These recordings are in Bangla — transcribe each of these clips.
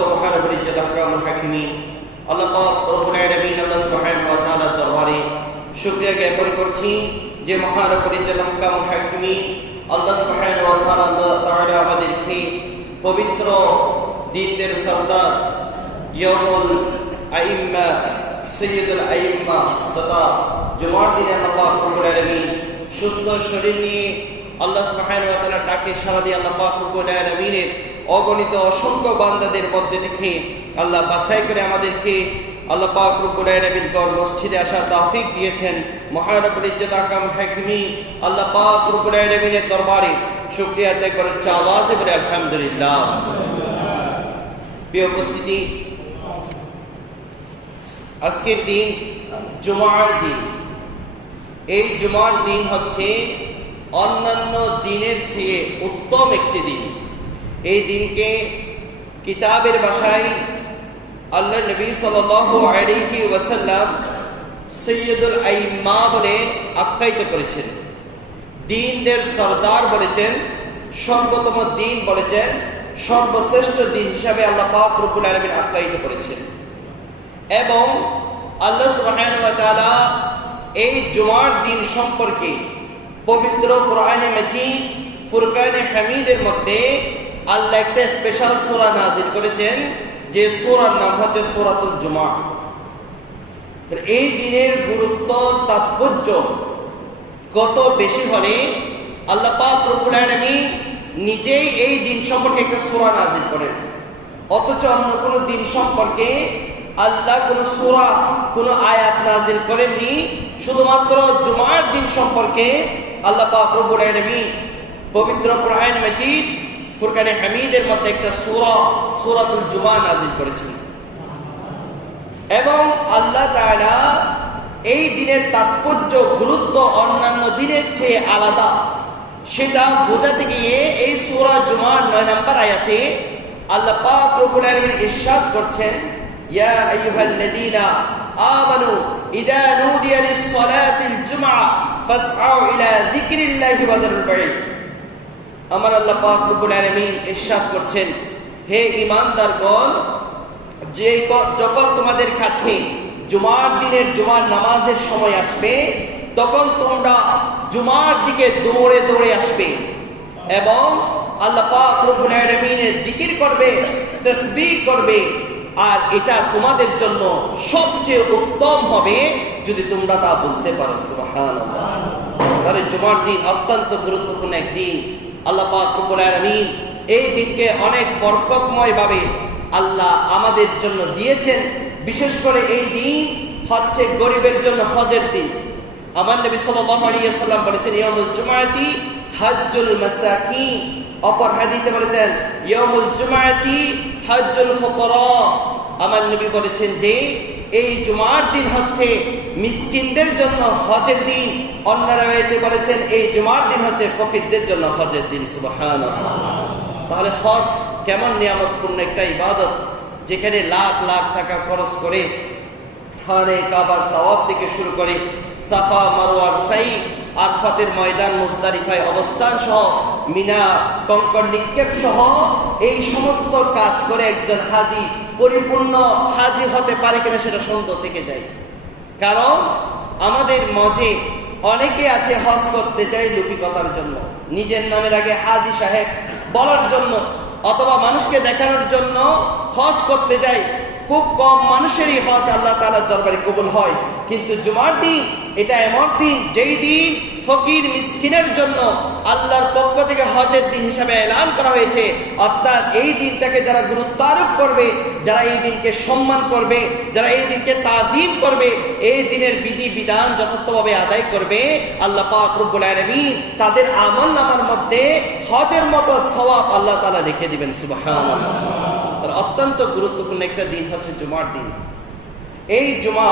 সমস্ত মহান পরিচিত আহকামুল হাকিমিন আল্লাহ পাক রব্বুল আলামিন আল্লাহ সুবহানাহু ওয়া তাআলার দরবারে শুকরিয়া জ্ঞাপন করছি যে মহান পরিচিত আহকামুল হাকিমিন আল্লাহ সুবহানাহু ওয়া তাআলা আমাদেরকে পবিত্র দিনের সরদার ইয়াউমুল আইম্মা সৈয়দুল আইম্মা তথা জুমার দিনে আল্লাহ পাক রব্বুল আলামিন সুস্থ শরীর নিয়ে আল্লাহ সুবহানাহু ওয়া তাআলা ডাকে সাড়া দিয়ে আল্লাহ পাক রব্বুল আলামিনের অগণিত অসংখ্য বান্দাদের মধ্যে থেকে আল্লাহ বাছাই করে আমাদেরকে আল্লাহ পাক রব্বুল আলামিন গড় মসজিদে আসার তৌফিক দিয়েছেন। মহান রব্বুল ইজ্জত আহকামুল হাকিমিন আল্লাহ পাক রব্বুল আলামিনের দরবারে শুকরিয়া আদায় করার আওয়াজে বলে আলহামদুলিল্লাহ। প্রিয় উপস্থিতি, আজকের দিন জুমার দিন। এই জুমার দিন হচ্ছে অন্যান্য দিনের চেয়ে উত্তম একটি দিন। এই দিনকে কিতাবের ভাষায় আল্লাহ নবী সাল্লাল্লাহু আলাইহি ওয়াসাল্লাম সৈয়দুল আইম্মা বলে আখ্যায়িত করেছেন। দিনের সরদার বলেছেন, সর্বোত্তম দিন বলেছেন, সর্বশ্রেষ্ঠ দিন হিসাবে আল্লাহ পাক রব্বুল আলামিন আখ্যায়িত করেছেন। এবং আল্লাহ সুবহানাহু ওয়া তাআলা এই জুমার দিন সম্পর্কে পবিত্র কোরআনে মাজিদ ফুরকানে হামিদের মধ্যে আল্লাহ একটা স্পেশাল সূরা নাযিল করেছেন, যে সূরার নাম হচ্ছে সূরাতুল জুমা। এই দিনের গুরুত্ব তাৎপর্য কত বেশি হলে আল্লাহ পাক রব্বুল আলামিন নিজেই এই দিন সম্পর্কে একটা সূরা নাযিল করেন, অথচ অন্য কোনো দিন সম্পর্কে আল্লাহ কোনো সূরা কোনো আয়াত নাযিল করেননি। শুধুমাত্র জুমার দিন সম্পর্কে আল্লাহ পাক রব্বুল আলামিন পবিত্র কোরআন মাজিদ ফুরকানে হামিদের মধ্যে একটা সূরা সূরাতুল জুমা নাযিল করেছেন। এবং আল্লাহ তাআলা এই দিনের তাৎপর্য গুরুত্ব অন্যান্য দিনের চেয়ে আলাদা, সেটা বোঝাতে গিয়ে এই সূরা জুমার 9 নম্বর আয়াতে আল্লাহ পাক রব্বুল আলামিন ইরশাদ করছেন, ইয়া আইয়ুহাল্লাযীনা আমানু ইযা নুদিয়া লিস-সালাতিল জুমআ ফাসআউ ইলা যিকরিল্লাহি ওয়া যারুল বাই'। আমার আল্লাহ পাক রব্বুল আলামিন ইরশাদ করছেন, হে ঈমানদারগণ, যে যখন তোমাদের কাছে জুমার দিনের জুমার নামাজের সময় আসবে, তখন তোমরা জুমার দিকে দৌড়ে দৌড়ে আসবে এবং আল্লাহ পাক রব্বুল আলামিনের জিকির করবে, তাসবিহ করবে। আর এটা তোমাদের জন্য সবচেয়ে উত্তম হবে যদি তোমরা তা বুঝতে পারো। সুবহানাল্লাহ। তাহলে জুমার দিন অত্যন্ত গুরুত্বপূর্ণ একদিন। আল্লাহ পাক রব্বুল আলামিন এই দিনকে অনেক বরকতময় ভাবে আল্লাহ আমাদের জন্য দিয়েছেন। বিশেষ করে এই দিন হচ্ছে গরিবের জন্য হজের দিন। আমার নবী সাল্লাল্লাহু আলাইহি ওয়াসাল্লাম বলেছেন, ইয়াউমুল জুমআতি হজ্জুল মাসাকিন। অপর হাদিসে বলেছেন, ইয়াউমুল জুমআতি হজ্জুল ফুকারা। আমার নবী বলেছেন যে এই জুমার দিন হচ্ছে মিসকিনদের জন্য হজের দিন। অন্য রাওয়ায়াতে বলেছেন এই জুমার দিন হচ্ছে ফকিরদের জন্য হজের দিন। সুবহানাল্লাহ। তাহলে হজ কেমন নিয়ামতপূর্ণ একটা ইবাদত, যেখানে লাখ লাখ টাকা খরচ করে খানে কাবার তাওয়াফ থেকে শুরু করে সাফা মারওয়ার সাই, আরফাতের ময়দান, মুজদালিফায় অবস্থান সহ মিনা কঙ্কর নিক্ষেপ সহ এই সমস্ত কাজ করে একজন হাজি পরিপূর্ণ হাজি হতে পারে কিনা সেটা সন্দেহ থেকে যায়। কারণ আমাদের মজে অনেকে আছে হজ করতে যায় লুকিকতার জন্য, নিজের নামের আগে হাজি সাহেব বলার জন্য, অথবা মানুষকে দেখানোর জন্য হজ করতে যায়। খুব কম মানুষেরই হজ আল্লাহ তাআলার দরবারে কবুল হয়। কিন্তু জুমার দিন এটা এমন দিন যেই দিন ফকির মিসকিনের জন্য আল্লাহর পক্ষ থেকে হজের দিন হিসাবে এলান করা হয়েছে। অর্থাৎ এই দিনটাকে যারা গুরুত্ব আরোপ করবে, যারা এই দিনকে সম্মান করবে, যারা এই দিনকে তাযীম করবে, এই দিনের বিধি বিধান যথার্থভাবে আদায় করবে, আল্লাহ পাক রব্বুল আলামিন তাদের আমলনামার মধ্যে হজের মতো সওয়াব আল্লাহ তাআলা লিখে দিবেন। সুবহানাল্লাহ। অত্যন্ত গুরুত্বপূর্ণ একটা দিন হচ্ছে জুমার দিন। এই জুমা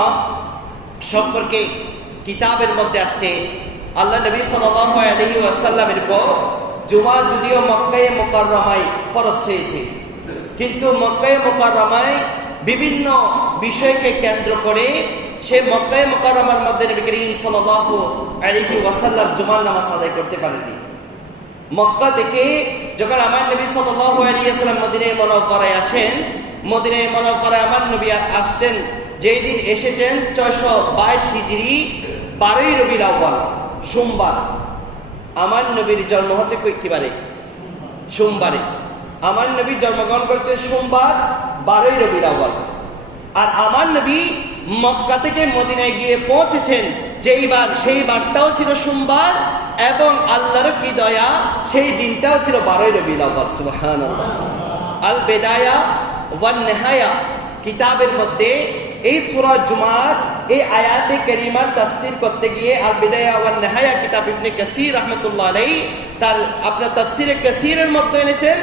সম্পর্কে কিতাবের মধ্যে আসছে, আল্লাহ নবী সাল্লাল্লাহু আলাইহি ওয়াসাল্লামের পর জুমা যদিও মক্কায়ে মুকাররমায় ফরজ হয়েছে, কিন্তু মক্কায়ে মুকাররমায় বিভিন্ন বিষয়কে কেন্দ্র করে সে মক্কায়ে মুকাররমার মধ্যে নবী করিম সাল্লাল্লাহু আলাইহি ওয়াসাল্লাম জুমার নামাজ আদায় করতে পারেননি। মক্কা থেকে যখন আমার নবী সাল্লাল্লাহু আলাইহি ওয়াসাল্লাম মদিনায়ে মুনাওয়ারায় আসেন, মদিনায় মুনাওয়ারায় আমার নবী আসছেন, যেই দিন এসেছেন 622 হিজরি 12ই রবিউল আউয়াল সোমবার। আমার নবীর জন্ম হচ্ছে কি বারে? সোমবারে। আমার নবী জন্মগ্রহণ করেছেন সোমবার 12ই রবিউল আউয়াল। আর আমার নবী মক্কা থেকে মদিনায় গিয়ে পৌঁছেছেন যেইবার, সেই বারটাও ছিল সোমবার, এবং আল্লাহর কি দয়া, সেই দিনটাও ছিল 12ই রবিউল আউয়াল। সুবহানাল্লাহ। আল বিদায়া ওয়ান নিহায়া কিতাবের মধ্যে এই সূরা জুমার এই আয়াতে কারিমার তাফসীর করতে গিয়ে আল বিদায়া ওয়ান নিহায়া কিতাব ইবনে কাসির রাহমাতুল্লাহ আলাইহি তার আপনার তাফসীরে কাসিরের মধ্যে এনেছেন,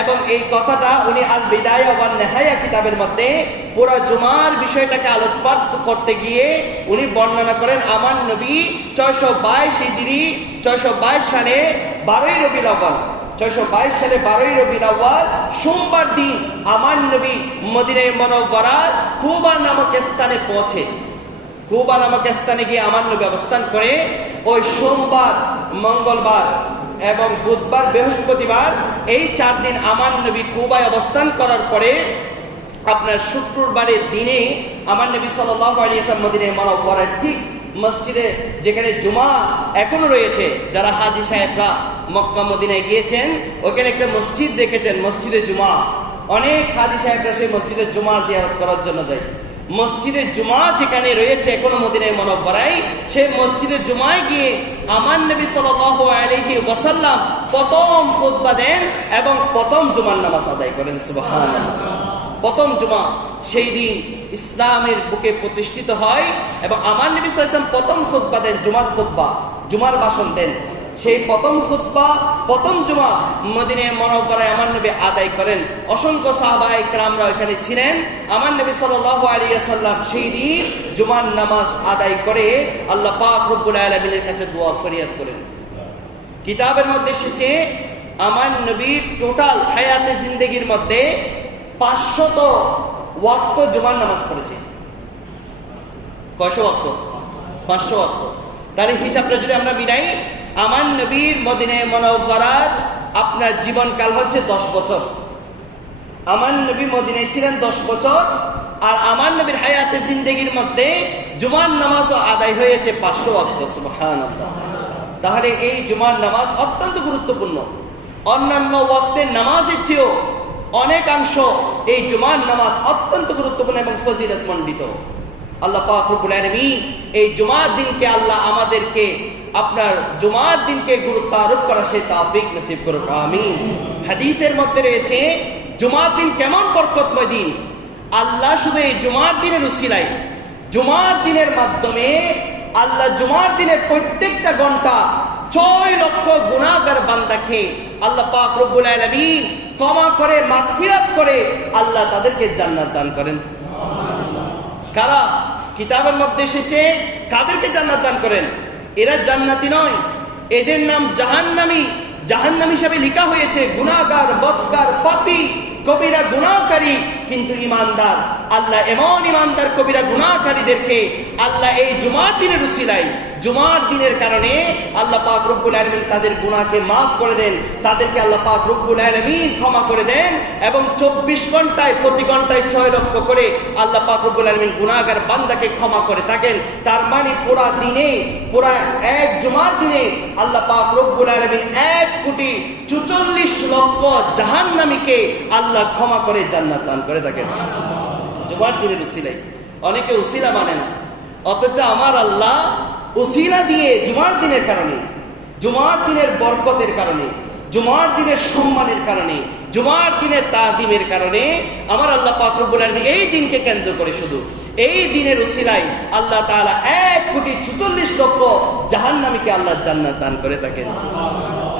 এবং এই কথাটা উনি আল বিদায়া ওয়ান নিহায়া কিতাবের মধ্যে পুরো জুমার বিষয়টাকে আলোকপাত করতে গিয়ে উনি বর্ণনা করেন আমার নবী 622 হিজরি 622 সালে 12ই রবিউল আউয়াল 622 সালে 12ই রবিউল আউয়াল সোমবার দিন আমার নবী মদিনায় মুনাওয়ারার কুবা নামক স্থানে পৌঁছে। কুবা নামক স্থানে গিয়ে আমার নবী অবস্থান করে ওই সোমবার, মঙ্গলবার এবং বুধবার, বৃহস্পতিবার এই 4 দিন আমার নবী কুবায় অবস্থান করার পরে আপনার শুক্রবারের দিনে আমার নবী সাল্লাল্লাহু আলাইহি ওয়াসাল্লাম মদিনায় মুনাওয়ারার ঠিক মসজিদে, যেখানে জুমা এখনো রয়েছে, যারা হাজী সাহেবরা মক্কা মদিনায় গিয়েছেন ওখানে একটা মসজিদ দেখেছেন, মসজিদে জুমা। অনেক হাজী সাহেবরা সেই মসজিদে জুমা জিয়ারত করার জন্য যায়। মসজিদে জুমা যেখানে রয়েছে এখনো মদিনায় মুনাওয়ারায়, সেই মসজিদে জুমায় গিয়ে আমার নবী সাল্লাল্লাহু আলাইহি ওয়াসাল্লাম প্রথম খুতবা দেন এবং প্রথম জুমার নামাজ আদায় করেন। সুবহানাল্লাহ। প্রথম জুমা সেই দিন ইসলামের বুকে প্রতিষ্ঠিত হয়, এবং আমার নবী সাল্লাল্লাহু আলাইহি ওয়াসাল্লাম প্রথম খুতবা দেন, জুমার খুতবা, জুমার ভাষণ দেন। সেই প্রথম খুতবা, প্রথম জুমা মদিনায় মুনাওয়ারায় আমার নবী আদায় করেন। অসংখ্য সাহাবায়ে কেরামরা এখানে ছিলেন। আমার নবী সাল্লাল্লাহু আলাইহি ওয়াসাল্লাম সেই দিন জুমার নামাজ আদায় করে আল্লাহ পাক রব্বুল আলামিনের কাছে দোয়া ফরিয়াদ করেন। কিতাবের মধ্যে এসেছে আমার নবীর টোটাল হায়াতে জিন্দেগির মধ্যে 500 ওয়াক্ত জুমার নামাজ পড়েছে। কয়শো ওয়াক্ত? 500 ওয়াক্ত। তাহলে হিসাবটা যদি আমরা মিলাই, আমার নবীর মদিনায় মুনাওয়ারার আপনার জীবনকাল হচ্ছে 10 বছর। আমার নবী মদিনায় ছিলেন 10 বছর, আর আমার নবীর হায়াতে জিন্দেগির মধ্যে জুমার নামাজও আদায় হয়েছে 500 ওয়াক্ত। সুবহানাল্লাহ। তাহলে এই জুমার নামাজ অত্যন্ত গুরুত্বপূর্ণ। অন্যান্য ওয়াক্তের নামাজের চেয়েও অনেকাংশ এই জুমার নামাজ অত্যন্ত গুরুত্বপূর্ণ এবং ফজিলত মণ্ডিত। আল্লাহ পাক রব্বুল আলামিন এই জুমার দিনকে, আল্লাহ আমাদেরকে আপনার জুমার দিনকে গুরুত্ব আরোপ করা সেই তৌফিক নসিব করুক, আমিন। হাদিসের মধ্যে রয়েছে জুমার দিন কেমন বরকতময় দিন। আল্লাহ শুধু এই জুমার দিনের উসিলায়, জুমার দিনের মাধ্যমে আল্লাহ জুমার দিনের প্রত্যেকটা ঘন্টা 6 লক্ষ গুনাহগার বান্দাকে আল্লাহ পাক রব্বুল আলামিন ক্ষমা করে, মাগফিরাত করে আল্লাহ তাদেরকে জান্নাত দান করেন। কারা? কিতাবের মধ্যে এসেছে কাদেরকে জান্নাত দান করেন? এরা জান্নাতি নয়, এদের নাম জাহান্নামী। জাহান্নাম হিসাবে লেখা হয়েছে গুনাহগার, বদকার, পাপী, কবিরা গুনাহকারী, কিন্তু ঈমানদার। আল্লাহ এমন ঈমানদার কবিরা গুনাহকারীদেরকে আল্লাহ এই জুমার দিনের উসিলায়, জুমার দিনের কারণে আল্লাহ পাক রব্বুল আলামিন তাদের গুনাহকে মাফ করে দেন, তাদেরকে আল্লাহ পাক রব্বুল আলামিন ক্ষমা করে দেন, এবং 24 ঘন্টায় প্রতি ঘন্টায় 6 লক্ষ করে আল্লাহ পাক রব্বুল আলামিন গুনাহগার বান্দাকে ক্ষমা করে থাকেন। তার মানে পুরা দিনে, পুরা এক জুমার দিনে আল্লাহ পাক রব্বুল আলামিন 1,44 লক্ষ জাহান্নামীকে আল্লাহ ক্ষমা করে জান্নাত দান করে থাকেন জুমার দিনের উসিলায়। অনেকে উসিলা মানে না, অথচ আমার আল্লাহ উসিলা দিয়ে জুমার দিনের কারণে, জুমার দিনের বরকতের কারণে, জুমার দিনের সম্মানের কারণে, জুমার দিনের তাআযীমের কারণে আমার আল্লাহ পাক রব্বুল আলামিন এই দিনকে কেন্দ্র করে শুধু এই দিনের উসিলায় আল্লাহ তাআলা 1,44 লক্ষ জাহান্নামীকে আল্লাহ জান্নাত দান করে থাকেন।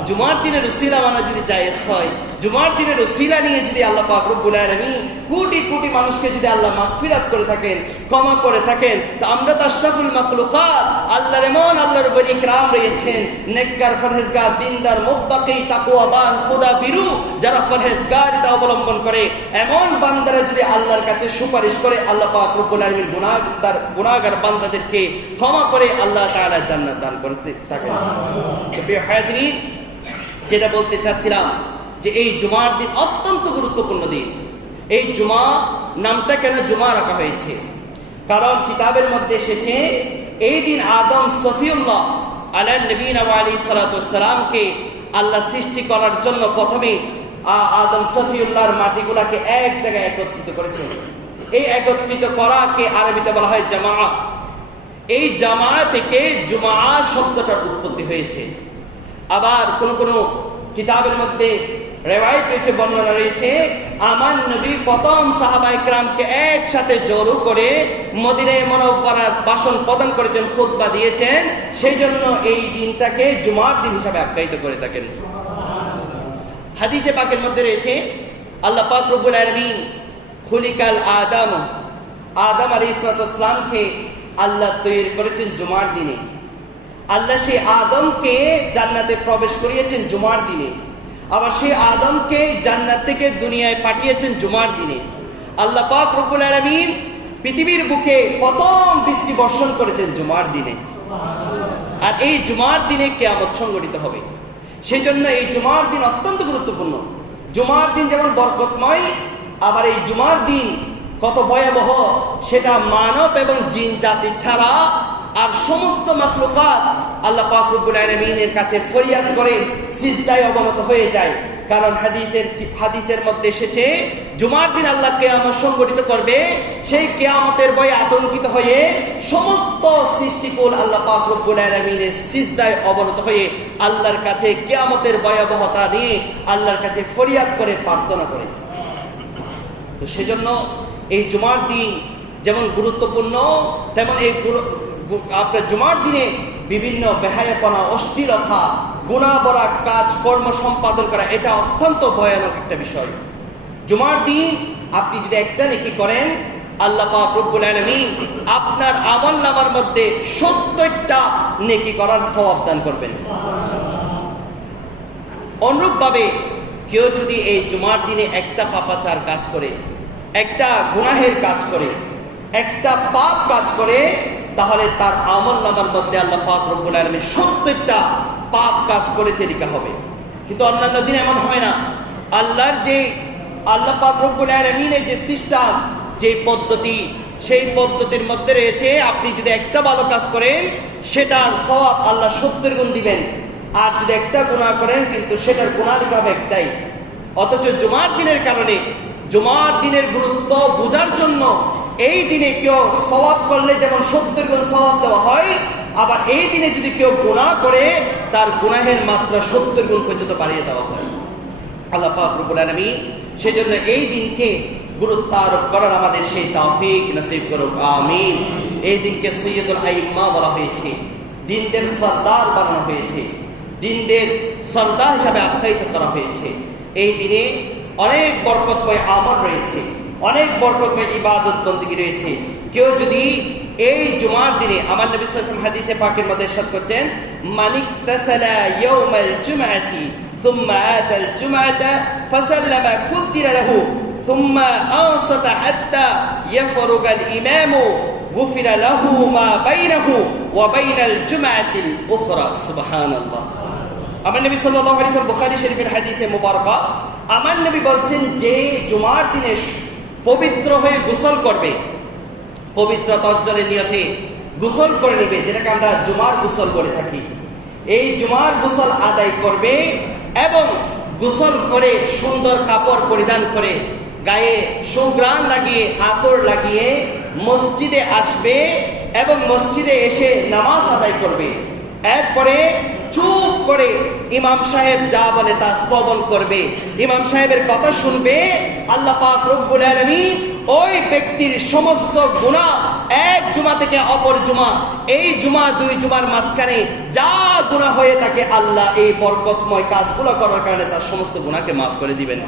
জুমার দিনের উসিলা মানা যদি জায়েজ হয়, জুমার দিনের উসিলা নিয়ে যদি আল্লাহ পাক রব্বুল আলামিন কোটি কোটি মানুষকে যদি আল্লাহ মাগফিরাত করে থাকেন, ক্ষমা করে থাকেন, তো আমরা তো আশরাফুল মাখলুকাত, আল্লাহর এমন আল্লাহর বলি ইকরাম রয়েছেন, নেককার, পরহেজগার, দিনদার, মুত্তাকি, তাকওয়াবান, খোদা বিরু যারা পরহেজগারিতা অবলম্বন করে, এমন বান্দারা যদি আল্লাহর কাছে সুপারিশ করে, আল্লাহ পাক রব্বুল আলামিন গুনাহগার বান্দাদেরকে ক্ষমা করে আল্লাহ তাআলা জান্নাত দান করতে থাকেন। প্রিয় হাজিরিন, যেটা বলতে চাচ্ছিলাম যে এই জুমার দিন অত্যন্ত গুরুত্বপূর্ণ দিন। এই জুমা নামটা কেন জুমা রাখা হয়েছে? কারণ কিতাবের মধ্যে এসেছে এই দিন আদম সফিউল্লাহ আলাইহিন নবীনা ওয়া আলাইহিস সালাতু ওয়াস সালামকে আল্লাহ সৃষ্টি করার জন্য প্রথমে আদম সফিউল্লাহর মাটিগুলাকে এক জায়গায় একত্রিত করেছেন। এই একত্রিত করাকে আরবিতে বলা হয় জামাআ। এই জামাআ থেকে জুমা শব্দটার উৎপত্তি হয়েছে। আবার কোন কোন কিতাবের মধ্যে রিওয়ায়াত রয়েছে, বর্ণনা রয়েছে, আমার নবী প্রথম সাহাবায়ে কেরামকে একসাথে জড়ো করে মদিনায়ে মুনাওয়ারার ভাষণ প্রদান করেছেন, খুতবা দিয়েছেন। সেই জন্য এই দিনটাকে জুমার দিন হিসাবে আখ্যায়িত করে থাকেন। হাদিসে পাকের মধ্যে রয়েছে আল্লাহ পাক রব্বুল আলামিন খুলিকাল আদম আলাইহিস সালামকে আল্লাহ তৈরি করেছেন জুমার দিনে। আল্লাহ সেই আদমকে জান্নাতে প্রবেশ করিয়েছেন জুমার দিনে। আবার সেই আদমকে জান্নাত থেকে দুনিয়ায় পাঠিয়েছেন জুমার দিনে। আল্লাহ পাক রব্বুল আলামিন পৃথিবীর বুকে প্রথম বৃষ্টি বর্ষণ করেছেন জুমার দিনে। আর এই জুমার দিনে কিয়ামত সংঘটিত হবে। সেই জন্য এই জুমার দিন অত্যন্ত গুরুত্বপূর্ণ। জুমার দিন যেমন বরকতময়, আবার এই জুমার দিন কত ভয়াবহ সেটা মানব এবং জিন জাতি ছাড়া আর সমস্ত মাখলুকাত আল্লাহ পাক রব্বুল আলামিনের কাছে ফরিয়াদ করে সিজদায় অবনত হয়ে যায়। কারণ হাদিসের মধ্যে এসেছে জুমার দিন আল্লাহ কিয়ামত সংঘটিত করবে। সেই কিয়ামতের ভয়ে আতঙ্কিত হয়ে সমস্ত সৃষ্টিকুল আল্লাহ পাক রব্বুল আলামিনের সিজদায় অবনত হয়ে আল্লাহর কাছে কিয়ামতের ভয়াবহতা নিয়ে আল্লাহর কাছে ফরিয়াদ করে প্রার্থনা করে। তো সেজন্য এই জুমার দিন যেমন গুরুত্বপূর্ণ, তেমন এই আপনার জুমার দিনে বিভিন্ন বেহায়াপনা, অশ্লীলতা, গুনাহ ভরা কাজ কর্ম সম্পাদন করা, এটা অত্যন্ত ভয়ানক একটা বিষয়। জুমার দিন আপনি যদি একটা নেকি করেন, আল্লাহ পাক রব্বুল আলামিন আপনার আমলনামার মধ্যে 70টা নেকি করার সওয়াব দান করবেন। অনুরূপভাবে কেউ যদি এই জুমার দিনে একটা পাপাচার কাজ করে, একটা গুনাহের কাজ করে, একটা পাপ কাজ করে, তাহলে তার আমলনামার মধ্যে আল্লাহ পাক রব্বুল আলামিন 70টা পাপ কাজ করেছে লেখা হবে। কিন্তু অন্যান্য দিন এমন হয় না। আল্লাহ পাক রব্বুল আলামিনের যে সিস্টেম, যে পদ্ধতি, সেই পদ্ধতির মধ্যে রয়েছে আপনি যদি একটা ভালো কাজ করেন সেটার সওয়াব আল্লাহ 70 গুণ দিবেন। আর যদি একটা গুনাহ করেন কিন্তু সেটার গুনাহ লেখা হবে একটাই। অথচ জুমার দিনের কারণে, জুমার দিনের গুরুত্ব বোঝার জন্য এই দিনে কেউ সওয়াব করলে যেমন 70 গুণ সওয়াব দেওয়া হয়, আবার এই দিনে যদি কেউ গুনাহ করে তার গুনাহের মাত্রা 70 গুণ পর্যন্ত বাড়িয়ে দেওয়া হয়। আল্লাহ পাক রব্বুল আলামিন সেজন্য এই দিনকে গুরুত্ব আরোপ করার আমাদের সেই তৌফিক নসিব করুক, আমিন। এই দিনকে সৈয়দুল আইম্মা বলা হয়েছে, দিনদের সরদার বানানো হয়েছে, দিনদের সরদার হিসাবে আখ্যায়িত করা হয়েছে। এই দিনে অনেক বরকতময় আমল রয়েছে, অনেক বরকতময় ইবাদত বন্দেগী রয়েছে। কেউ যদি এই জুমার দিনে, আমার নবী সাল্লাল্লাহু আলাইহি ওয়াসাল্লাম হাদিসে পাকের মধ্যে ইরশাদ করছেন, মানিকতাসালা ইয়াউমাল জুমআতি সুম্মা আতাল জুমআতা ফাসাল্লামা কুদ্দিরা লাহু সুম্মা আনসাতা হাত্তা ইয়াফরুগাল ইমামু গুফিরা লাহু মা বাইনাহু ওয়া বাইনাল জুমআতিল উখরা। সুবহানাল্লাহ। আমার নবী সাল্লাল্লাহু আলাইহি ওয়াসাল্লাম বুখারী শরীফের হাদিসে মুবারাকা আমার নবী বলছেন, যে জুমার দিনে পবিত্র হয়ে গোসল করবে, পবিত্র তজ্জলের নিয়তে গোসল করে নেবে, যেটাকে আমরা জুমার গোসল বলে থাকি, এই জুমার গোসল আদায় করবে এবং গোসল করে সুন্দর কাপড় পরিধান করে গায়ে সুঘ্রাণ লাগিয়ে আতর লাগিয়ে মসজিদে আসবে এবং মসজিদে এসে নামাজ আদায় করবে। এরপরে চুপ করে ইমাম সাহেব যা বলে তা শ্রবণ করবে, ইমাম সাহেবের কথা শুনবে। আল্লাহ পাক রব্বুল আলামিন ওই ব্যক্তির সমস্ত গুনাহ এক জুমা থেকে অপর জুমা, এই জুমা দুই জুমার মাঝখানে যা গুনাহ হয়ে থাকে আল্লাহ এই বরকতময় কাজগুলো করার কারণে তার সমস্ত গুনাহকে মাফ করে দিবেন।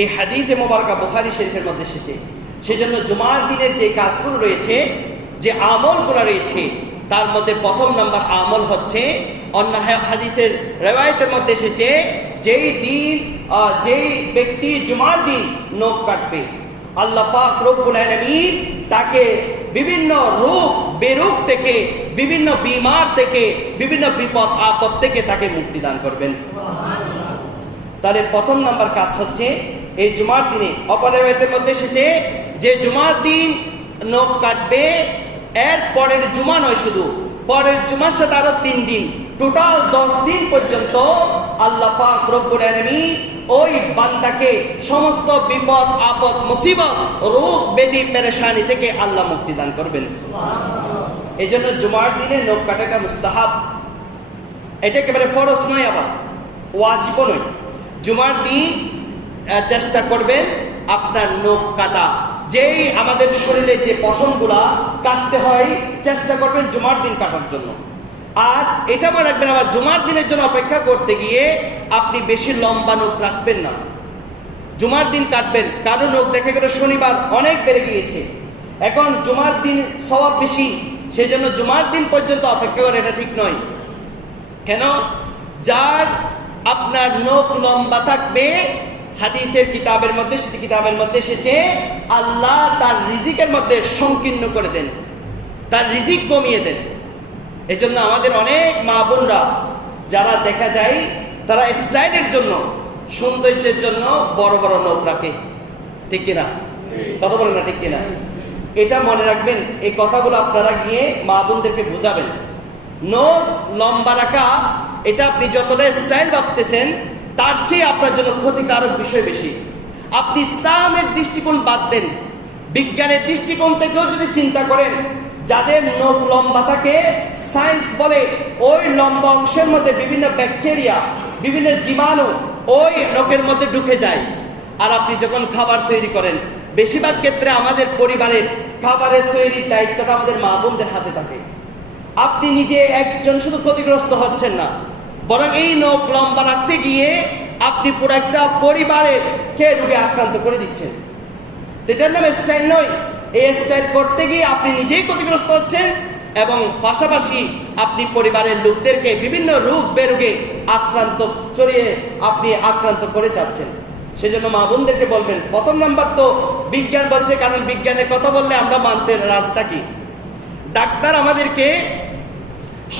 এই হাদিসে মুবারাকা বুখারী শরীফের মধ্যে এসেছে। সেজন্য জুমার দিনের যে কাজগুলো রয়েছে, যে আমলগুলো রয়েছে, তার মধ্যে প্রথম নাম্বার আমল হচ্ছে, অন্য হাদিসের রিওয়ায়াতের মধ্যে এসেছে, যেই ব্যক্তি জুমার দিন নখ কাটবে, আল্লাহ পাক রব্বুল আলামিন তাকে বিভিন্ন রোগ বেরোগ থেকে, বিভিন্ন বিমার থেকে, বিভিন্ন বিপদ আপদ থেকে তাকে মুক্তি দান করবেন। তাহলে প্রথম নাম্বার কাজ হচ্ছে এই জুমার দিনে, অপর রিওয়ায়াতের মধ্যে এসেছে যে জুমার দিন নখ কাটবে, এর পরের জুমা নয়, শুধু পরের জুমার সাথে আরো 3 দিন, টোটাল 10 দিন পর্যন্ত আল্লাহ পাক রব্বুল আলামিন ওই বান্দাকে সমস্ত বিপদ আপদ মুসিবত রোগ ব্যাধি পেরেশানি থেকে আল্লাহ মুক্তি দান করবেন। এই জন্য জুমার দিনে নখ কাটাটা মুস্তাহাব, এটা একেবারে ফরজ নয়, আবার ওয়াজিবও নয়। জুমার দিন চেষ্টা করবেন আপনার নখ কাটা, যেই আমাদের শরীরে যে পশমগুলা কাটতে হয় চেষ্টা করবেন জুমার দিন কাটার জন্য। আর এটা মনে রাখবেন, আবার জুমার দিনের জন্য অপেক্ষা করতে গিয়ে আপনি বেশি লম্বা নখ রাখবেন না, জুমার দিন কাটবেন। কারো নখ দেখা গেল শনিবার অনেক বেড়ে গিয়েছে, এখন জুমার দিন সওয়াব বেশি, সেই জন্য জুমার দিন পর্যন্ত অপেক্ষা করে, এটা ঠিক নয়। কেন? যার আপনার নখ লম্বা থাকবে, হাদিসের কিতাবের মধ্যে এসেছে আল্লাহ তার রিজিকের মধ্যে সংকীর্ণ করে দেন, তার রিজিক কমিয়ে দেন। এজন্য আমাদের অনেক মা বোনরা যারা দেখা যায় তারা স্টাইলের জন্য, সৌন্দর্যের জন্য বড় বড় নখ রাখে, ঠিক কিনা? কথা বলেন না, ঠিক কিনা? এটা মনে রাখবেন, এই কথাগুলো আপনারা গিয়ে মা বোনদেরকে বোঝাবেন। নখ লম্বা রাখা এটা আপনি যতটা স্টাইল ভাবতেছেন তার চেয়ে আপনার জন্য ক্ষতিকারক বিষয় বেশি। আপনি ইসলামের দৃষ্টিকোণ বাদ দেন, বিজ্ঞানের দৃষ্টিকোণ থেকেও যদি চিন্তা করেন, যাদের নখ লম্বা থাকে সায়েন্স বলে ওই লম্বা অংশের মধ্যে বিভিন্ন ব্যাকটেরিয়া, বিভিন্ন জীবাণু ওই নখের মধ্যে ঢুকে যায়। আর আপনি যখন খাবার তৈরি করেন, বেশিরভাগ ক্ষেত্রে আমাদের পরিবারের খাবারের তৈরির দায়িত্বটা আমাদের মা বোনদের হাতে থাকে। আপনি নিজে একজন শুধু ক্ষতিগ্রস্ত হচ্ছেন না, বরং এই নখ লম্বা রাখতে গিয়ে আপনি পুরো একটা পরিবারের কে রোগে আক্রান্ত করে দিচ্ছেন। এটার নাম স্টাইল নয়। এই স্টাইল করতে গিয়ে আপনি নিজেই ক্ষতিগ্রস্ত হচ্ছেন এবং পাশাপাশি আপনি পরিবারের লোকদেরকে বিভিন্ন রোগ বেরোগে আক্রান্ত করে যাচ্ছেন। সেজন্য মা বোনদেরকে বলবেন, প্রথম নাম্বার তো বিজ্ঞান বলছে, কারণ বিজ্ঞানের কথা বললে আমরা মানতে রাজি থাকি। ডাক্তার আমাদেরকে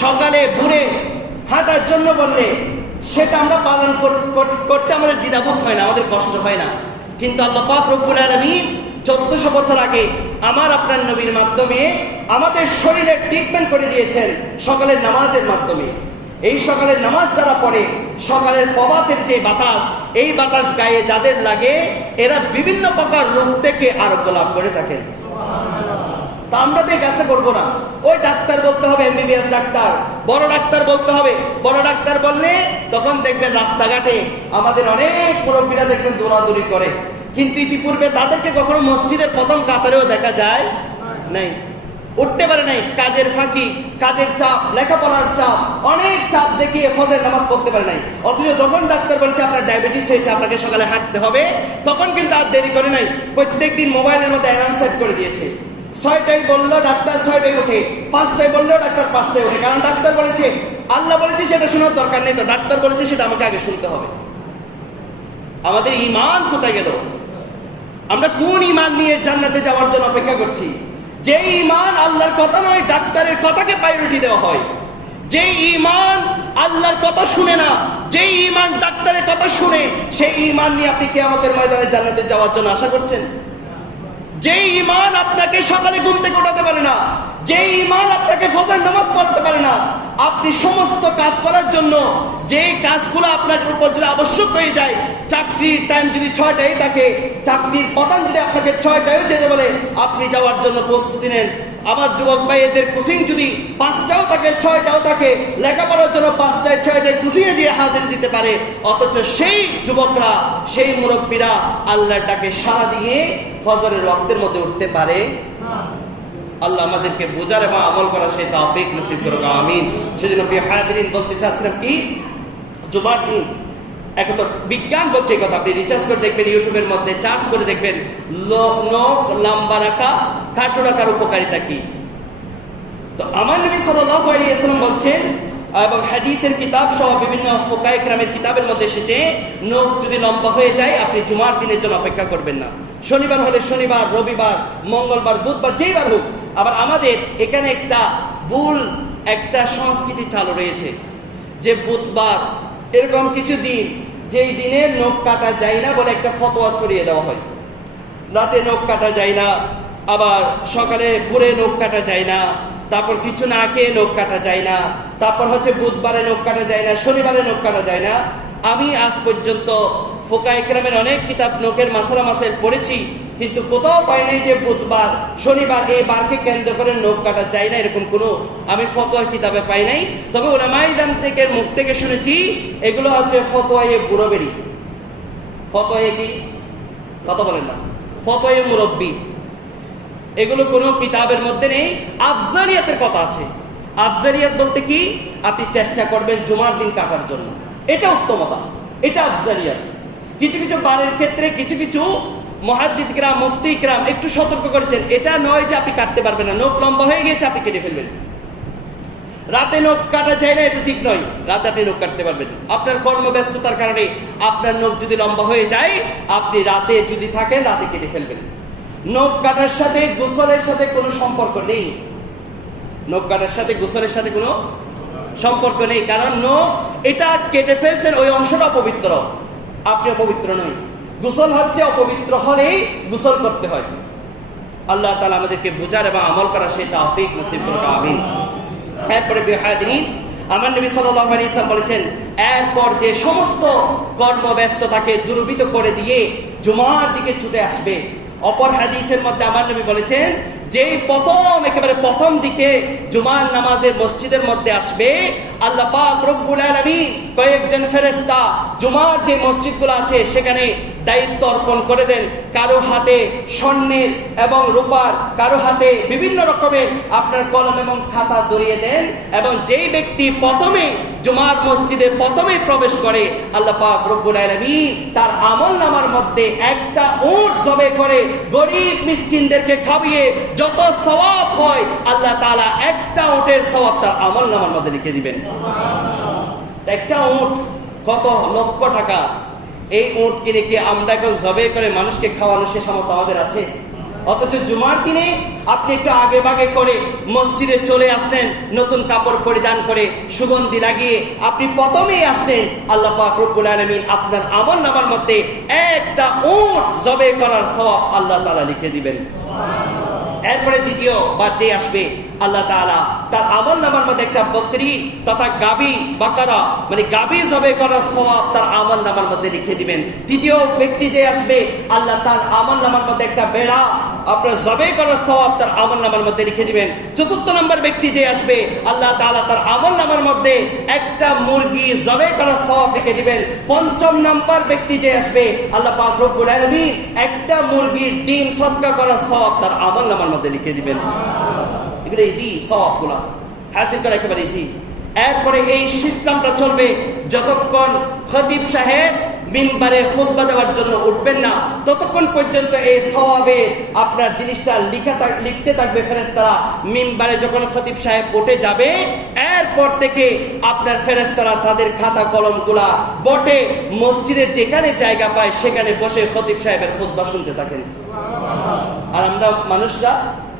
সকালে ভোরে হাঁটার জন্য বললে সেটা আমরা পালন করতে আমাদের দ্বিধাবোধ হয় না, আমাদের কষ্ট হয় না। কিন্তু আল্লাহ পাক রব্বুল আলামিন 1400 বছর আগে আমার আপনার নবীর মাধ্যমে আমাদের শরীরে ট্রিটমেন্ট করে দিয়েছেন সকালের নামাজের মাধ্যমে। এই সকালের নামাজ যারা পড়ে, সকালের প্রভাতের যে বাতাস, এই বাতাস গায়ে যাদের লাগে এরা বিভিন্ন প্রকার রোগ থেকে আরোগ্য লাভ করে থাকেন। তা আমরা তো এই কাজটা করবো না। ওই ডাক্তার বলতে হবে এমবিবিএস ডাক্তার, বড় ডাক্তার বলতে হবে। বড় ডাক্তার বললে তখন দেখবেন রাস্তাঘাটে আমাদের অনেক মুরব্বীরা দেখবেন দৌড়াদৌড়ি করে, কিন্তু ইতিপূর্বে তাদেরকে কখনো মসজিদের প্রথম কাতারেও দেখা যায় নাই, উঠতে পারে নাই। কাজের ফাঁকি, কাজের চাপ, লেখাপড়ার চাপ, অনেক চাপ দেখিয়ে ফজর নামাজ পড়তে পারে নাই। অথচ যখন ডাক্তার বলছে আপনার ডায়াবেটিস হয়েছে, আপনাকে সকালে হাঁটতে হবে, তখন কিন্তু আর দেরি করে নাই, প্রত্যেক দিন মোবাইলের মধ্যে অ্যালার্ম সেট করে দিয়েছে। 6টায় বললো ডাক্তার 6টায় উঠে, 5টায় বললেও ডাক্তার 5টায় উঠে, কারণ ডাক্তার বলেছে, আল্লাহ বলেছে সেটা শোনার দরকার নেই, তো ডাক্তার বলেছে সেটা আমাকে আগে শুনতে হবে। আমাদের ঈমান কোথায় গেল? আমরা কোন ঈমান নিয়ে জান্নাতে যাওয়ার জন্য অপেক্ষা করছি? যে ঈমান আল্লাহর কথা নয়, ডাক্তারের কথাকে প্রায়োরিটি দেওয়া হয়। যে ঈমান আল্লাহর কথা শুনে না, যে ঈমান ডাক্তারের কথা শুনে, সেই ঈমান নিয়ে আপনি কিয়ামতের ময়দানে জান্নাতে যাওয়ার জন্য আশা করছেন? যে ঈমান আপনাকে সকালে ঘুম থেকে উঠাতে পারে না, যে ঈমান আপনাকে ফজর নামাজ পড়তে পারে না, আপনি সমস্ত কাজ করার জন্য যে কাজগুলো আপনার উপর যদি আবশ্যক হয়ে যায়, চাকরির টাইম যদি 6টায় থাকে, চাকরির প্রধান যদি আপনাকে 6টায় যেতে বলে, আপনি যাওয়ার জন্য প্রস্তুতি নেন। আমার যুবক ভাই, এদের কোচিং যদি 5টাও থাকে 6টাও থাকে, লেখাপড়ার জন্য 5টায় 6টায় কোচিংয়ে গিয়ে হাজির দিতে পারে, অথচ সেই যুবকরা, সেই মুরব্বীরা আল্লাহর ডাকে সাড়া দিয়ে ফজরের ওয়াক্তের মধ্যে উঠতে পারে। আল্লাহ আমাদেরকে বোঝার এবং আমল করা সেই তৌফিক নসিব করুক, আমিন। সেজন্য প্রিয় হাজিরিন, বলতে চাচ্ছিলাম কি, জুমার দিন এখন তো বিজ্ঞান বলছে কথা, আপনি রিচার্জ করে দেখবেন, ইউটিউবের মধ্যে চার্জ করে দেখবেন নখ লম্বা রাখা, খাটো রাখার উপকারিতা কি। তো আমার নবী সাল্লাল্লাহু আলাইহি ওয়াসাল্লাম বলছেন, এবং হাদিসের কিতাব সহ বিভিন্ন ফুকায়ে কেরামের কিতাবের মধ্যে এসেছে, নখ যদি লম্বা হয়ে যায় আপনি জুমার দিনের জন্য অপেক্ষা করবেন না। শনিবার হলে শনিবার, রবিবার, মঙ্গলবার, বুধবার, যেইবার হোক। আবার আমাদের এখানে একটা সংস্কৃতি চালু রয়েছে যে বুধবার এরকম কিছু দিন যেই দিনে নখ কাটা যায় না বলে একটা ফতোয়া ছড়িয়ে দেওয়া হয়। রাতে নখ কাটা যায় না, আবার সকালে ভোরে নখ কাটা যায় না, তারপর কিছু না খেয়ে নখ কাটা যায় না, তারপর হচ্ছে বুধবারে নখ কাটা যায় না, শনিবারে নখ কাটা যায় না। আমি আজ পর্যন্ত ফুকায়ে ইকরামের অনেক কিতাব নখের মাসালা মাসাইল পড়েছি, কিন্তু কোথাও পাই নাই যে বুধবার শনিবার এই বারকে কেন্দ্র করে নখ কাটা যায় না, এরকম কোনো আমি ফতোয়ার কিতাবে পাই নাই। তবে উলামায়ে ইকরাম থেকে মুখ থেকে শুনেছি এগুলো হচ্ছে ফতোয়ায়ে বুড়োবেরি। ফতোয়ায়ে কি কথা বলেন না, ফতোয়ায়ে মুরব্বি, এগুলো কোনো কিতাবের মধ্যে নেই। আফজালিয়াতের কথা আছে। আফজালিয়াত বলতে কি, আপনি চেষ্টা করবেন জুমার দিন কাটার জন্য, এটা উত্তমতা, এটা আফজালিয়াত। কিছু কিছু বারের ক্ষেত্রে কিছু কিছু মুহাদ্দিস কিরাম মুফতি কিরাম একটু সতর্ক করেছেন, এটা নয় যে আপনি কাটতে পারবেন না, নখ লম্বা হয়ে গিয়েছে আপনি কেটে ফেলবেন। রাতে নখ কাটা যায় না, এটা ঠিক নয়, রাতে আপনি নখ কাটতে পারবেন। আপনার কর্মব্যস্ততার কারণে আপনার নখ যদি লম্বা হয়ে যায়, আপনি রাতে যদি থাকেন রাতে কেটে ফেলবেন। নখ কাটার সাথে গোসলের সাথে কোনো সম্পর্ক নেই। নখ কাটার সাথে গোসলের সাথে কোনো সম্পর্ক নেই, কারণ নখ এটা কেটে ফেলছেন, ওই অংশটা অপবিত্র, আপনি অপবিত্র নয়। গোসল হচ্ছে অপবিত্র হলেই গোসল করতে হয়। আল্লাহ তাআলা আমাদেরকে বুঝার এবং আমল করার সেই তৌফিক নসিব করুন, আমিন। এরপরে বিহাদিন আমার নবী সাল্লাল্লাহু আলাইহি ওয়াসাল্লাম বলেছেন, এরপর যে সমস্ত কর্মব্যস্ততাকে দূরীভূত করে দিয়ে জুমার দিকে ছুটে আসবে। অপর হাদিসের মধ্যে আমার নবী বলেছেন, যেই একেবারে প্রথম দিকে জুমার নামাজের মসজিদের মধ্যে আসবে, আল্লাহ পাক রব্বুল আলামিন কয়েকজন ফেরেশতা জুমার যে মসজিদগুলো আছে সেখানে দায়িত্ব অর্পণ করে দেন। কারো হাতে স্বর্ণের এবং রূপার, কারো হাতে বিভিন্ন রকমের আপনার কলম এবং খাতা ধরিয়ে দেন, এবং যেই ব্যক্তি প্রথমে জুমার মসজিদে প্রথমে প্রবেশ করে, আল্লাহ পাক রব্বুল আলামিন তার আমলনামার মধ্যে একটা উট জবাই করে গরীব মিসকিনদেরকে খাওয়িয়ে যত সওয়াব হয়, আল্লাহ তাআলা একটা উটের সওয়াব তার আমলনামার মধ্যে লিখে দিবেন। একটা উট কত লক্ষ টাকা। এই উট কিনে কি আমরা এখন জবাই করে মানুষকে খাওয়ানো সে সামর্থ্য আমাদের আছে? অথচ জুমার দিনে আপনি একটু আগে ভাগে করে মসজিদে চলে আসলেন, নতুন কাপড় পরিধান করে সুগন্ধি লাগিয়ে আপনি প্রথমেই আসলেন, আল্লাহ পাক রব্বুল আলামিন আপনার আমলনামার মধ্যে একটা উট জবাই করার সওয়াব আল্লাহ তাআলা লিখে দিবেন। এরপরে দ্বিতীয় বার যে আসবে, আল্লাহ তাআলা তার আমলনামার মধ্যে একটা বকরি তথা গাবি বাকারা মানে গাবি জবাই করার সওয়াব তার আমলনামার মধ্যে লিখে দিবেন। তৃতীয় ব্যক্তি যে আসবে, আল্লাহ তার আমলনামার মধ্যে একটা বেড়া আপনার জবাই করার সওয়াব তার আমলনামার মধ্যে লিখে দিবেন। চতুর্থ নম্বর ব্যক্তি যে আসবে, আল্লাহ তাআলা তার আমলনামার মধ্যে একটা মুরগি জবাই করার সওয়াব লিখে দিবেন। পঞ্চম নম্বর ব্যক্তি যে আসবে, আল্লাহ পাক রব্বুল আলামিন একটা মুরগির ডিম সদকা করার সওয়াব তার আমলনামার মধ্যে লিখে দিবেন। এরপরে এই সিস্টেমটা চলবে যতক্ষণ খতিব সাহেব মিম্বারে খুতবা দেওয়ার জন্য উঠবেন না, ততক্ষণ পর্যন্ত এই সওয়াবে আপনার জিনিসটা লিখতে থাকবে ফেরেশতারা। মিম্বারে যখন খতিব সাহেব উঠে যাবে, এরপর থেকে আপনার ফেরেশতারা তাদের খাতা কলমগুলা বটে মসজিদে যেখানে জায়গা পায় সেখানে বসে খতিব সাহেবের খুতবা শুনতে থাকেন। আর আমরা মানুষরা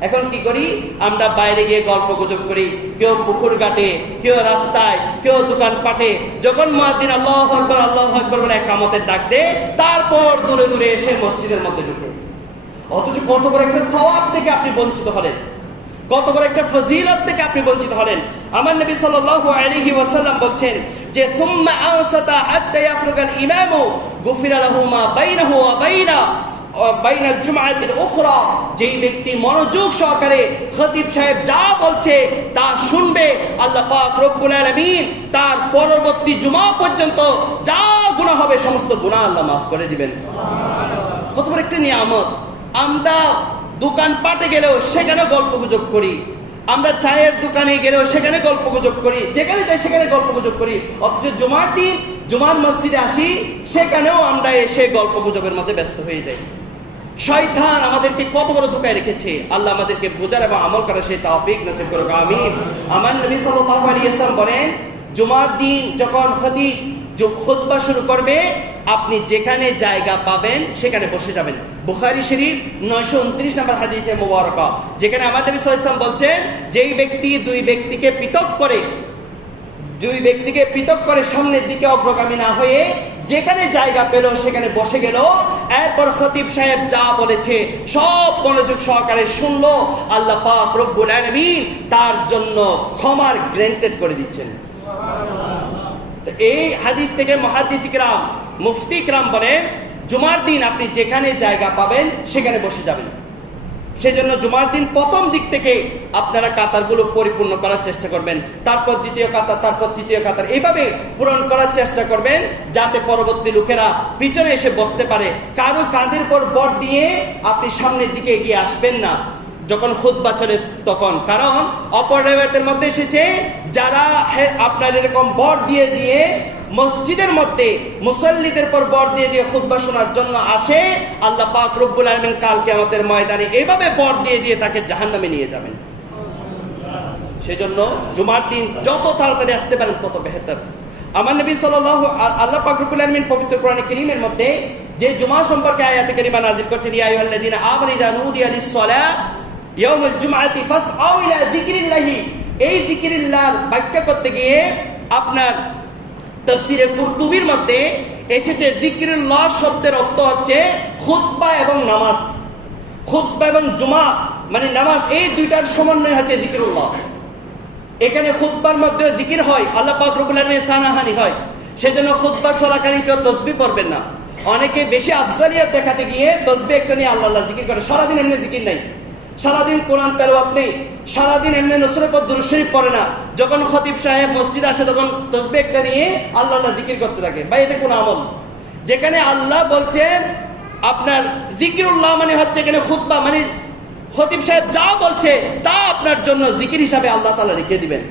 এখন কি করি? আমরা বাইরে গিয়ে গল্প গুজব করি, কেউ পুকুর ঘাটে, কেউ রাস্তায়, কেউ দোকান পাটে। যখন মুয়াজ্জিন আল্লাহু আকবার বলে ইকামতের ডাক দেয়, তারপর দূরে দূরে এসে মসজিদের মধ্যে ঢুকে। অথচ কত বড় একটা সওয়াব থেকে আপনি বঞ্চিত হলেন, কত বড় একটা ফজিলত থেকে আপনি বঞ্চিত হলেন। আমার নবী সাল্লাল্লাহু আলাইহি ওয়াসাল্লাম বলছেন যে সুম্মা আনসাতা হাত্তা ইয়াফরুগাল ইমামু গুফিরা লাহু মা বাইনাহু ওয়া বাইনাল জুমআতিল উখরা। যেই ব্যক্তি মনোযোগ সহকারে খতিব সাহেব যা বলছে তা শুনবে, আল্লাহ পাক রব্বুল আলামিন তার পরবর্তী জুমা পর্যন্ত যা গুনাহ হবে সমস্ত গুনাহ আল্লাহ মাফ করে দিবেন। কত বড় একটা নিয়ামত। আমরা দোকান পাটে গেলেও সেখানে গল্প গুজব করি, আমরা চায়ের দোকানে গেলেও সেখানে গল্প গুজব করি, যেখানে যাই সেখানে গল্প গুজব করি। অথচ জুমার দিন জুমার মসজিদে আসি, সেখানেও আমরা এসে গল্প গুজবের মধ্যে ব্যস্ত হয়ে যাই। শয়তান আমাদেরকে কত বড় ধোঁকায় রেখেছে। আল্লাহ আমাদেরকে বোঝার এবং আমল করার সেই তৌফিক নসিব করুক, আমিন। আমার নবী সাল্লাল্লাহু আলাইহি ওয়াসাল্লাম বলেন, জুমার দিন যখন খতিব খুতবা শুরু করবে, আপনি যেখানে জায়গা পাবেন সেখানে বসে যাবেন। বুখারী শরীফ 929 নম্বর হাদিসে মুবারাকা, যেখানে আমার নবী সাল্লাল্লাহু আলাইহি ওয়াসাল্লাম বলছেন, যেই ব্যক্তি দুই ব্যক্তিকে পৃথক করে সামনের দিকে অগ্রগামী না হয়ে যেখানে জায়গা পেল সেখানে বসে গেল। এরপর খতিব সাহেব যা বলেছে সব মনোযোগ সহকারে শুনলো। আল্লাহ পাক রব্বুল আলামিন তার জন্য ক্ষমার গ্র্যান্টেড করে দিচ্ছেন। তো এই হাদিস থেকে মুহাদ্দিস ইকরাম, মুফতি ইকরাম বলেন, জুমার দিন আপনি যেখানে জায়গা পাবেন সেখানে বসে যাবেন। সেজন্য জুমার দিন প্রথম দিক থেকে আপনারা কাতারগুলো পরিপূর্ণ করার চেষ্টা করবেন, তারপর দ্বিতীয় কাতার, তারপর তৃতীয় কাতার, এইভাবে পূরণ করার চেষ্টা করবেন যাতে পরবর্তী লোকেরা পিছনে এসে বসতে পারে। কারো কাঁধের পর বর দিয়ে আপনি সামনের দিকে এগিয়ে আসবেন না যখন খুতবা চলে তখন। কারণ অপর রিওয়ায়াতের মধ্যে এসেছে যারা আপনার এরকম বর দিয়ে দিয়ে মসজিদের মধ্যে মুসল্লিদের পর বর দিয়ে দিয়ে খুতবা শোনার জন্য আসে, আল্লাহ পাক রব্বুল আলামিন কাল কিয়ামতের ময়দানে এইভাবে বর দিয়ে দিয়ে তাকে জাহান্নামে নিয়ে যাবেন। সেজন্য জুমার দিন যত তাড়াতাড়ি আসতে পারেন তত বেহতর। আমার নবী সাল্লাল্লাহু আল্লাহ পাক রব্বুল আলামিন পবিত্র কোরআনে কারীমের মধ্যে যে জুমা সম্পর্কে আয়াতে কারিমা নাযিল করছেন, ইয়া আইয়ুহাল্লাযীনা আমানু ইযা নুদিয়া লিস-সালাহ ইয়াউমুল জুমআতি ফাসআউ ইলা যিকরিল্লাহি, এই যিকরিল্লাহর ব্যাখ্যা করতে গিয়ে আপনার তাফসীরে কুরতুবীর মধ্যে এসেছে যিকরুল্লাহ শব্দের অর্থ হচ্ছে খুতবা এবং নামাজ। খুতবা এবং জুমা মানে নামাজ, এই দুইটার সমন্বয় হচ্ছে যিকরুল্লাহ। এখানে খুতবার মধ্যে জিকির হয়, আল্লাহ পাক রব্বুল আলামিনের সানাহানি হয়। সেজন্য খুতবা চলাকালীন কেউ তাসবিহ পড়বেন না। অনেকে বেশি আফজালিয়াত দেখাতে গিয়ে তাসবিহ একটা নিয়ে আল্লাহ আল্লাহ জিকির করে, সারাদিন এমনি জিকির নাই, সারাদিন কোরআন তেলাওয়াত নেই, সারাদিন এমনি নসরের পর দুরূদ শরীফ পড়ে না। যখন খতিব সাহেব মসজিদে আসে তখন তাসবিহ একটা নিয়ে আল্লাহ আল্লাহ জিকির করতে থাকে। ভাই এটা কোন আমল? যেখানে আল্লাহ বলছেন আপনার যিকরুল্লাহ মানে হচ্ছে এখানে খুতবা, মানে খতিব সাহেব যা বলছে তা আপনার জন্য জিকির হিসাবে আল্লাহ তাআলা লিখে দিবেন।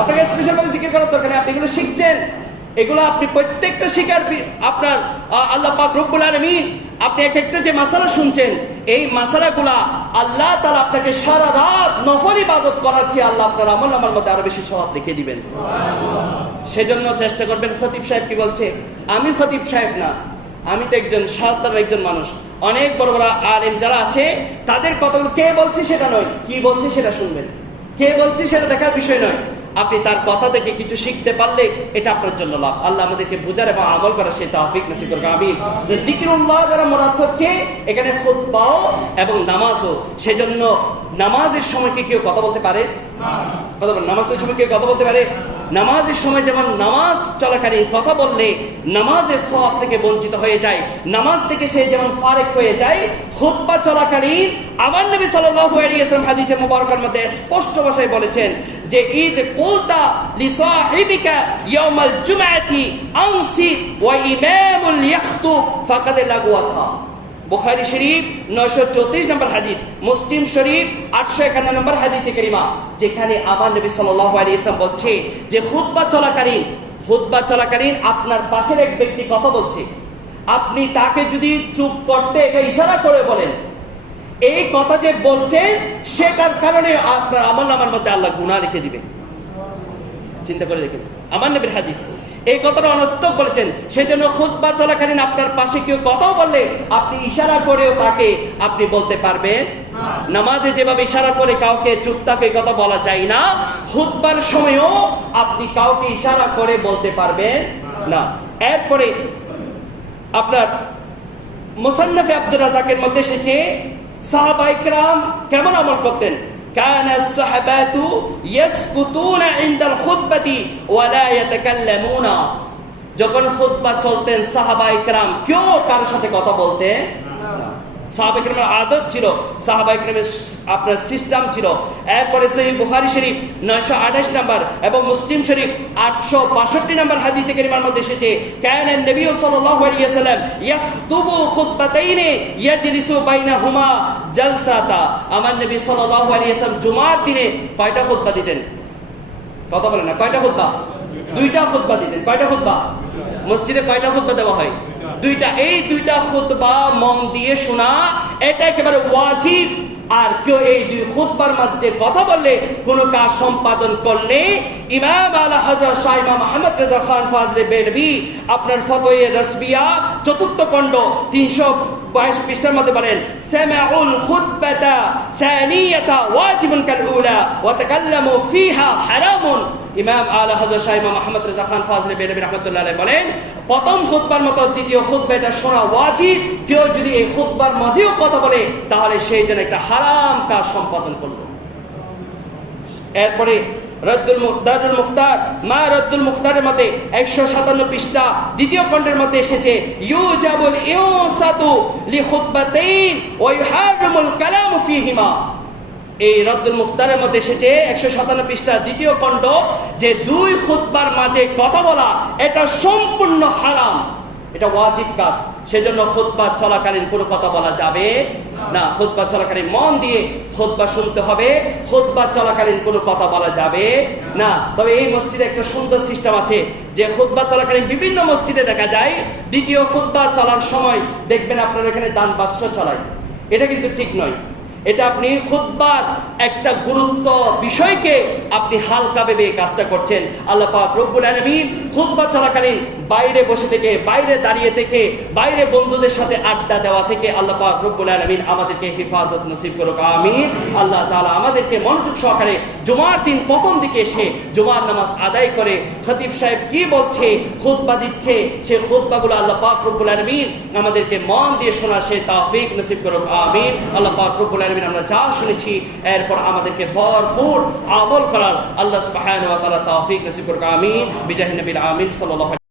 আপনাকে স্পেশাল ভাবে জিকির করার দরকার নেই, আপনি এগুলো শিখছেন, এগুলো আপনি প্রত্যেকটা শিকার আপনার আল্লাহ পাক রব্বুল আলামিন আপনি এক একটা যে মাসালা শুনছেন এই মাসালাগুলা আল্লাহ তাআলা আপনাকে সারা রাত নফল ইবাদত করাচ্ছে, আল্লাহ আপনার আমলনামার মধ্যে আরো বেশি সওয়াব লিখে দিবেন। সেজন্য চেষ্টা করবেন। খতিব সাহেব কি বলছে? আমি খতিব সাহেব না, আমি তো একজন সাধারণ একজন মানুষ। অনেক বড় বড় আলেম যারা আছে তাদের কথাগুলো কে বলছে সেটা নয়, কি বলছে সেটা শুনবেন। কে বলছে সেটা দেখার বিষয় নয়, আপনি তার কথা থেকে কিছু শিখতে পারলে এটা আপনার জন্য লাভ। আল্লাহ আমাদেরকে বুঝার এবং আমল করার সেই তৌফিক নসিব করুন, আমিন। যে যিকরুল্লাহ দ্বারা মুরাদ হচ্ছে এখানে খুতবাও এবং নামাজও। সেজন্য নামাজের সময় কি কেউ কথা বলতে পারে? কথা বলেন, নামাজের সময় কেউ কথা বলতে পারে? নামাজের সময় যেমন নামাজ চলাকালীন কথা বললে নামাজের সওয়াব থেকে বঞ্চিত হয়ে যায়, নামাজ থেকে সে যেমন ফারেক হয়ে যায়, খুতবা চলাকালীন আমার নবী সাল্লাল্লাহু আলাইহি ওয়াসাল্লাম হাদিসে মুবারকার মধ্যে স্পষ্ট ভাষায় বলেছেন যে ঈদ কুলতা লিসাহিবিকা ইয়াউমাল জুমআতি আনসি ওয়া ইমামুল ইয়াখতুব ফাকাদ লাগওয়াতা। বুখারী শরীফ 934 নম্বর হাদিস, মুসলিম শরীফ 851 নম্বর হাদিসে কারিমা, যেখানে আমার নবী সাল্লাল্লাহু আলাইহি ওয়াসাল্লাম বলছে যে খুতবা চলাকালীন আপনার পাশের এক ব্যক্তি কথা বলছে, আপনি তাকে যদি চুপ করতে এটা ইশারা করে বলেন, এই কথা যে বলছে সেটার কারণে আপনার আমলনামার মধ্যে আল্লাহ গুনাহ লিখে দিবে। চিন্তা করে দেখেন, আমার নবীর হাদিস এই কথাটা অনর্থক বলেছেন। সেজন্য খুতবা চলাকালীন আপনার পাশে কেউ কথাও বললে আপনি ইশারা করেও তাকে আপনি বলতে পারবেন। নামাজে যেভাবে ইশারা করে কাউকে চুপ থাকে কথা বলা যায় না, খুতবার সময়ও আপনি কাউকে ইশারা করে বলতে পারবেন না। এরপরে আপনার মুসান্নাফে আব্দুর রাজ্জাকের মধ্যে এসেছে সাহাবায়ে কেরাম কেমন আমল করতেন। كان الصحابة يسكتون عند الخطبة ولا يتكلمون। যখন খুতবা চলতেন সাহাবায়ে কেরাম কেউ কারোর সাথে কথা বলতেন না। সাহাবায়ে কেরামের আদত ছিল, সাহাবায়ে কেরামের আপনার সিস্টেম ছিল। এরপরে সহিহ বুখারী শরীফ 928 নম্বর এবং মুসলিম শরীফ 862 নম্বর হাদিসে কারিমার মধ্যে এসেছে কানা নবী সাল্লাল্লাহু আলাইহি ওয়াসাল্লাম ইয়াখতুবু খুতবাতাইন ইয়াজলিসু বাইনাহুমা জালসাতা। আমার নবী সাল্লাল্লাহু আলাইহি ওয়াসাল্লাম জুমার দিনে কয়টা খুতবা দিতেন? কথা বলেন না, কয়টা খুতবা? দুইটা খুতবা দিতেন। কয়টা খুতবা? মসজিদে কয়টা খুতবা দেওয়া হয়? দুইটা। এই দুইটা খুতবা মন দিয়ে শোনা এটা একেবারে ওয়াজিব। আর কেউ এই দুই খুতবার মধ্যে কথা বললে, কোন কাজ সম্পাদন করলে ইমাম আলা হযরত শাহ ইমাম মুহাম্মদ রেজা খান ফাজলে বেলবি আপনার ফতোয়ে রাসবিয়া চতুর্থ খণ্ড 322 পৃষ্ঠার মধ্যে বলেন سمعوا الخطبة ثانية واجب كالأولى وتكلموا فيها حرام ইমাম আলা হযরত শাহ ইমাম মুহাম্মদ রেজা খান ফাজলি বেনবী রাহমাতুল্লাহ আলাইহি বলেন প্রথম খুতবার মতো দ্বিতীয় খুতবা এটা শোনা ওয়াজিব কেউ যদি এই খুতবার মাঝেও কথা বলে তাহলে সেই জন্য একটা হারাম কাজ সম্পাদন করলো এরপরে রদ্দুল মুখতার মা রদ্দুল মুখতারের মধ্যে 157 পৃষ্ঠা দ্বিতীয় খণ্ডের মধ্যে এসেছে ইউজাবুল ইউসাতু লিখুতবাতাইন ওয়া ইউহারামুল কালামু ফীহিমা এই রদ্দুল মুখতারের মধ্যে এসেছে 157 পৃষ্ঠা দ্বিতীয় খণ্ড যে দুই খুতবার মাঝে কথা বলা এটা সম্পূর্ণ হারাম এটা ওয়াজিব কাজ সেজন্য খুতবা চলাকালীন কোনো কথা বলা যাবে না খুতবা চলাকালীন মন দিয়ে খুতবা শুনতে হবে খুতবা চলাকালীন কোনো কথা বলা যাবে না তবে এই মসজিদে একটা সুন্দর সিস্টেম আছে যে খুতবা চলাকালীন বিভিন্ন মসজিদে দেখা যায় দ্বিতীয় খুতবা চলার সময় দেখবেন আপনারা এখানে দান বাক্স চলায় এটা কিন্তু ঠিক নয় এটা আপনি খুতবার একটা গুরুত্ব বিষয়কে আপনি হালকা ভেবে এই কাজটা করছেন আল্লাহ পাক রব্বুল আলামিন খুতবা চলাকালীন বাইরে বসে থেকে বাইরে দাঁড়িয়ে থেকে বাইরে বন্ধুদের সাথে আড্ডা দেওয়া থেকে আল্লাহ পাক রব্বুল আলামিন আমাদেরকে হেফাজত নসিব করুক আমিন আল্লাহ তাআলা আমাদেরকে মনোযোগ সহকারে জুমার দিন প্রথম দিকে এসে জুমার নামাজ আদায় করে খতিব সাহেব কি বলছে খুতবা দিচ্ছে সেই খুতবাগুলো আল্লাহ পাক রব্বুল আলামিন আমাদেরকে মন দিয়ে শোনার সেই তৌফিক নসিব করুক আমিন আল্লাহ পাক রব্বুল আলামিন আমরা যা শুনেছি এরপর আমাদেরকে ভরপুর আমল করার আল্লাহ সুবহানাহু ওয়া তাআলা তৌফিক নসিব করুক আমিন বিজাহি নবীল আমিন সাল্লাল্লাহু